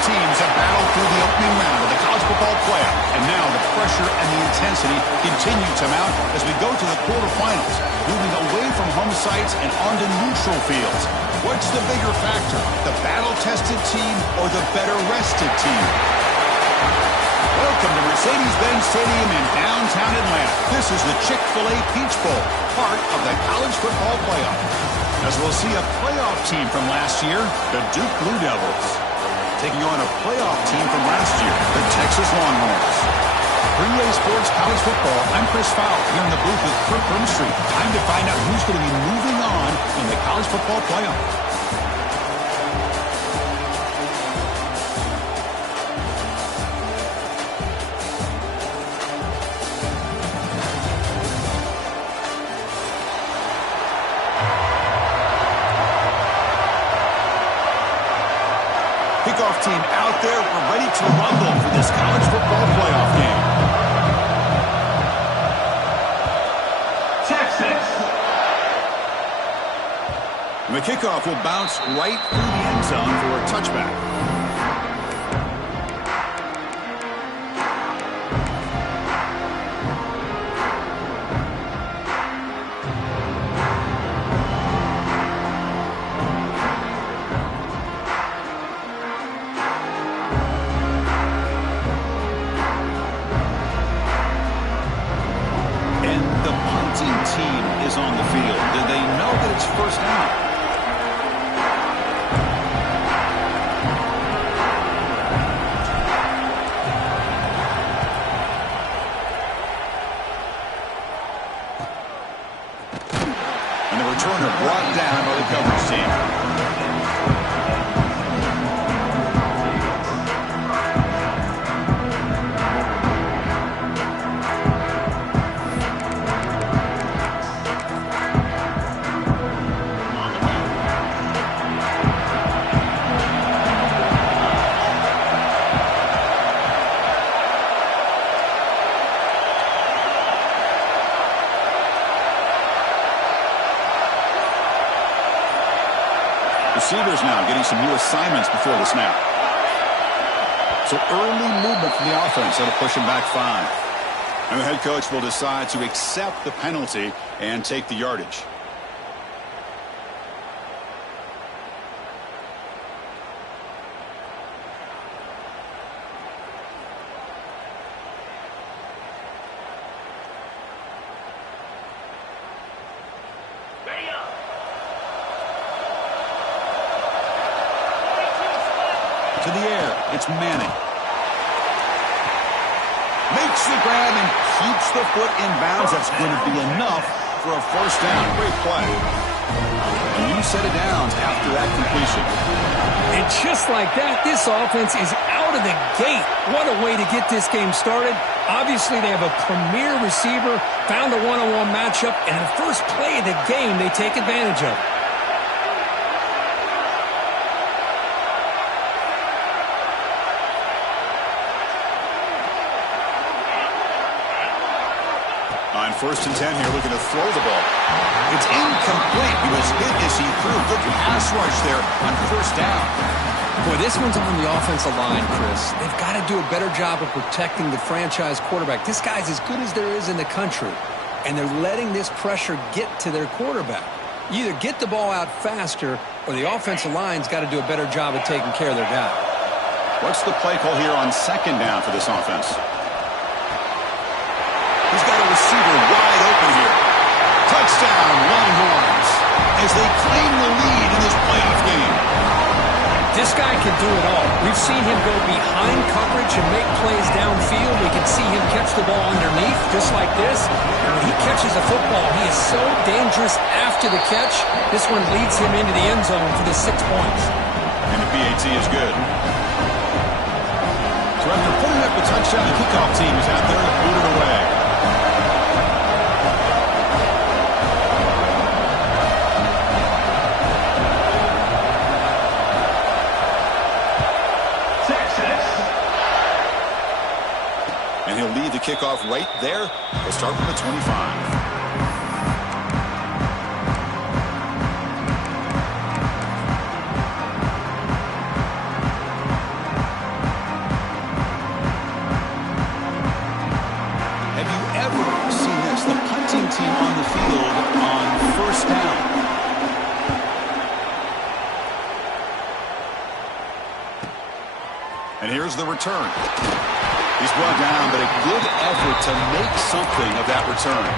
teams have battled through the opening round of the college football playoff, and now the pressure and the intensity continue to mount as we go to the quarterfinals, moving away from home sites and onto neutral fields. What's the bigger factor, the battle-tested team or the better-rested team? Welcome to Mercedes-Benz Stadium in downtown Atlanta. This is the Chick-fil-A Peach Bowl, part of the college football playoff. As we'll see a playoff team from last year, the Duke Blue Devils, taking on a playoff team from last year, the Texas Longhorns. For EA Sports College Football, I'm Chris Fowler here in the booth with Kirk Broomstreet. Time to find out who's going to be moving on in the college football playoff. Kickoff team out there. We're ready to rumble for this college football playoff game. Texas. And the kickoff will bounce right through the end zone for a touchback. Team is on the field. Do they know that it's first down? And the returner brought down by the coverage team. Receivers now getting some new assignments before the snap. So early movement from the offense. That'll push him back 5. And the head coach will decide to accept the penalty and take the yardage. To the air, it's Manning. Makes the grab and keeps the foot in bounds. That's going to be enough for a first down. Great play. And you set it down after that completion. And just like that, this offense is out of the gate. What a way to get this game started. Obviously, they have a premier receiver, found a one-on-one matchup, and the first play of the game, they take advantage of it. On 1st and 10 here, looking to throw the ball. It's incomplete. He was hit as he threw. Good pass rush there on 1st down. Boy, this one's on the offensive line, Chris. They've got to do a better job of protecting the franchise quarterback. This guy's as good as there is in the country, and they're letting this pressure get to their quarterback. You either get the ball out faster, or the offensive line's got to do a better job of taking care of their guy. What's the play call here on 2nd down for this offense? He's got a receiver wide open here. Touchdown, Longhorns, as they claim the lead in this playoff game. This guy can do it all. We've seen him go behind coverage and make plays downfield. We can see him catch the ball underneath, just like this. And when he catches a football, he is so dangerous after the catch. This one leads him into the end zone for the 6 points. And the PAT is good. So after putting up the touchdown, the kickoff team is out there to boot it away. And he'll lead the kickoff right there. We'll start from the 25. you ever seen this? The punting team on the field on first down. And here's the return. He's brought down, but a good effort to make something of that return.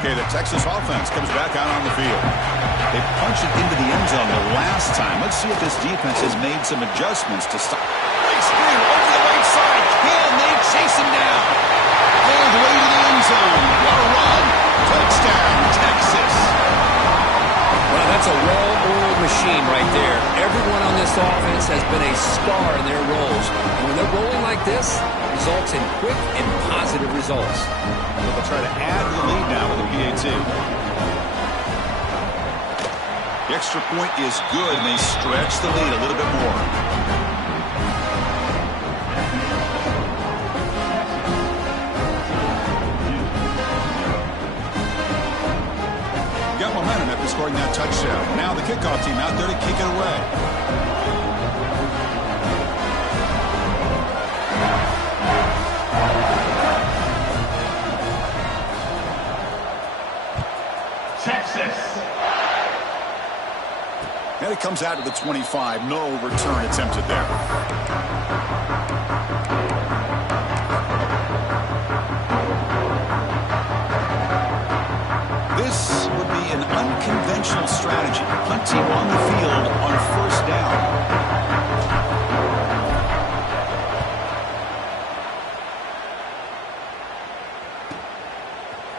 Okay, the Texas offense comes back out on the field. They punched it into the end zone the last time. Let's see if this defense has made some adjustments to stop. Big screen over the right side. Can they chase him down? All the way to the end zone. What a run. Touchdown, Texas. Well, that's a well-oiled machine right there. Everyone on this offense has been a star in their roles. And when they're rolling like this, results in quick and positive results. They'll try to add to the lead now with a PAT. The extra point is good, and they stretch the lead a little bit more. Got momentum after scoring that touchdown. Now the kickoff team out there to kick it away. And it comes out to the 25. No return attempted there. This would be an unconventional strategy. Punting on the field on first down.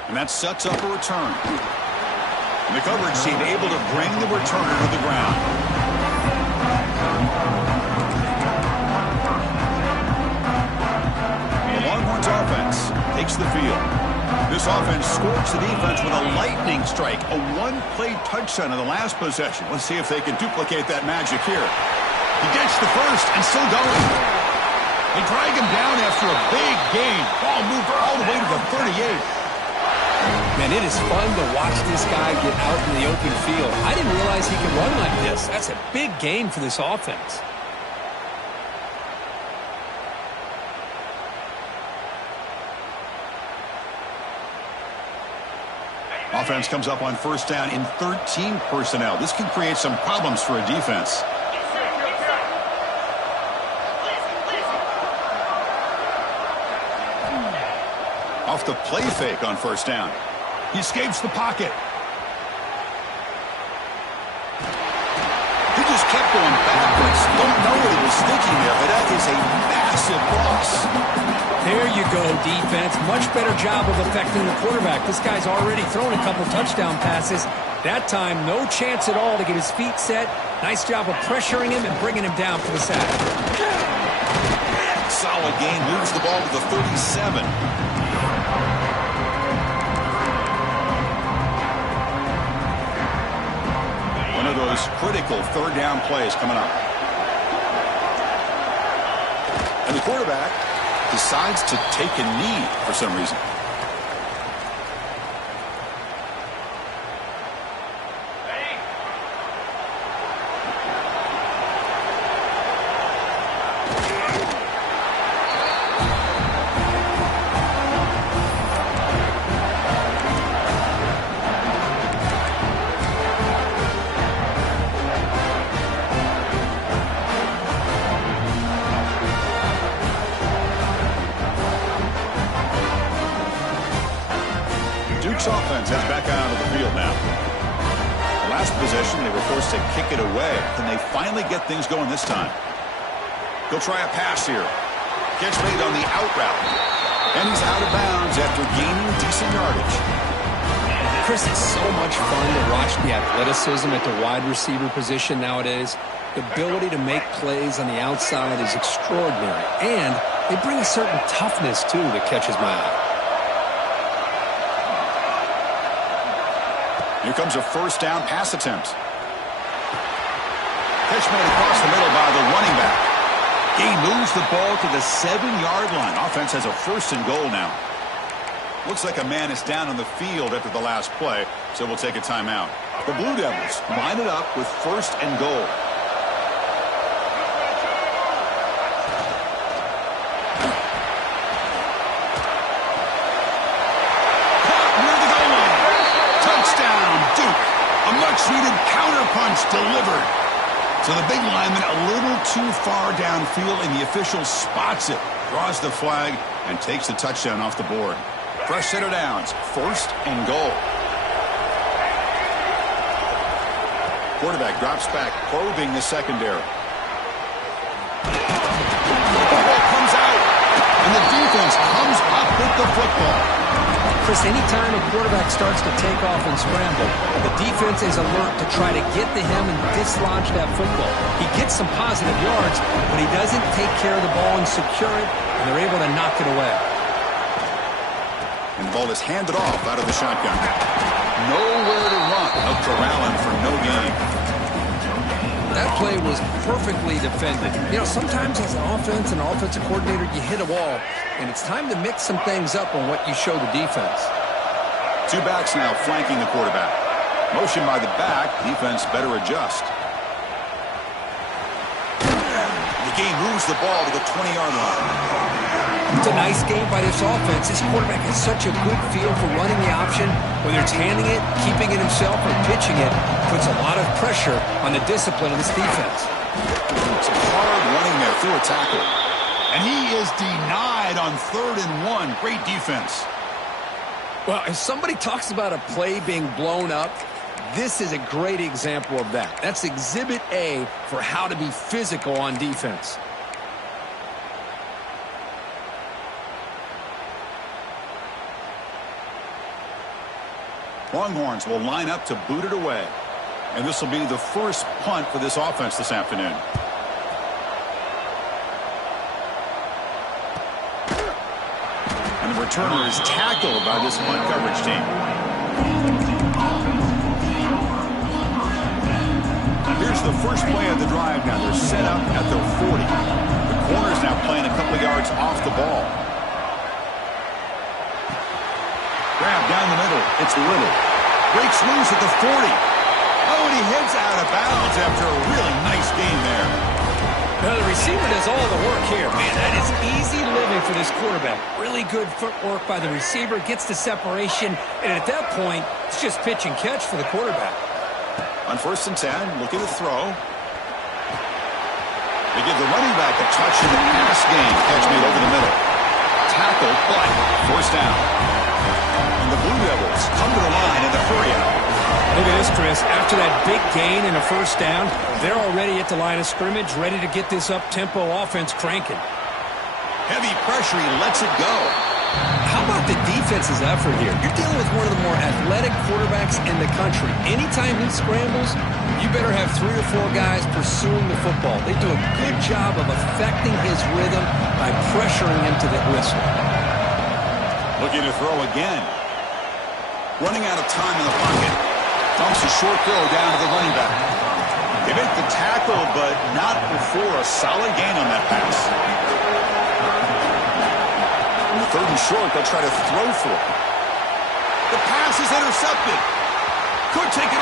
And that sets up a return. And the coverage team able to bring the returner to the ground. The Longhorns offense takes the field. This offense scores the defense with a lightning strike. A one-play touchdown in the last possession. Let's see if they can duplicate that magic here. He gets the first and still going. They drag him down after a big gain. Ball moved all the way to the 38. Man, it is fun to watch this guy get out in the open field. I didn't realize he could run like this. That's a big gain for this offense. Offense comes up on first down in 13 personnel. This can create some problems for a defense. Off the play fake on first down. He escapes the pocket. He just kept going backwards. Don't know what he was thinking there, but that is a massive loss. There you go, defense. Much better job of affecting the quarterback. This guy's already thrown a couple touchdown passes. That time, no chance at all to get his feet set. Nice job of pressuring him and bringing him down for the sack. Solid gain, moves the ball to the 37. One of those critical third down plays coming up. And the quarterback decides to take a knee for some reason. Duke's offense heads back out onto the field now. Last possession, they were forced to kick it away. Can they finally get things going this time? They'll try a pass here. Catch made on the out route. And he's out of bounds after gaining decent yardage. Chris, it's so much fun to watch the athleticism at the wide receiver position nowadays. The ability to make plays on the outside is extraordinary. And they bring a certain toughness, too, that catches my eye. Here comes a first down pass attempt. Catch made across the middle by the running back. He moves the ball to the 7-yard line. Offense has a first and goal now. Looks like a man is down on the field after the last play, so we'll take a timeout. The Blue Devils line it up with first and goal. So the big lineman a little too far downfield, and the official spots it, draws the flag, and takes the touchdown off the board. Fresh set of downs, 1st and goal. Quarterback drops back, probing the secondary. The ball comes out, and the defense comes up with the football. Chris, anytime a quarterback starts to take off and scramble, the defense is alert to try to get to him and dislodge that football. He gets some positive yards, but he doesn't take care of the ball and secure it, and they're able to knock it away. And the ball is handed off out of the shotgun. Nowhere to run. They'll corral him for no gain. That play was perfectly defended. You know, sometimes as an offense and offensive coordinator, you hit a wall, and it's time to mix some things up on what you show the defense. 2 backs now flanking the quarterback. Motion by the back. Defense better adjust. The game moves the ball to the 20-yard line. It's a nice game by this offense. This quarterback has such a good feel for running the option. Whether it's handing it, keeping it himself, or pitching it, puts a lot of pressure on the discipline of this defense. Some hard running there through a tackle. And he is denied on 3rd and 1. Great defense. Well, if somebody talks about a play being blown up, this is a great example of that. That's Exhibit A for how to be physical on defense. Longhorns will line up to boot it away. And this will be the first punt for this offense this afternoon. And the returner is tackled by this punt coverage team. Here's the first play of the drive now. They're set up at their 40. The corner's now playing a couple of yards off the ball. Grab down the middle. It's Little. Breaks loose at the 40. Oh, and he heads out of bounds after a really nice game there. Now, the receiver does all the work here. Man, that is easy living for this quarterback. Really good footwork by the receiver. Gets the separation. And at that point, it's just pitch and catch for the quarterback. On 1st and 10, looking to throw. They give the running back a touch in the pass game. Catch made over the middle. Tackle, but 1st down. And the Blue Devils come to the line in the hurry out. Look at this, Chris. After that big gain and a 1st down, they're already at the line of scrimmage, ready to get this up-tempo offense cranking. Heavy pressure, he lets it go. How about the defense's effort here? You're dealing with one of the more athletic quarterbacks in the country. Anytime he scrambles, you better have 3 or 4 guys pursuing the football. They do a good job of affecting his rhythm by pressuring him to the whistle. Looking to throw again. Running out of time in the pocket. Dumps a short throw down to the running back. They make the tackle, but not before a solid gain on that pass. On the 3rd and short, they'll try to throw for it. The pass is intercepted. Could take it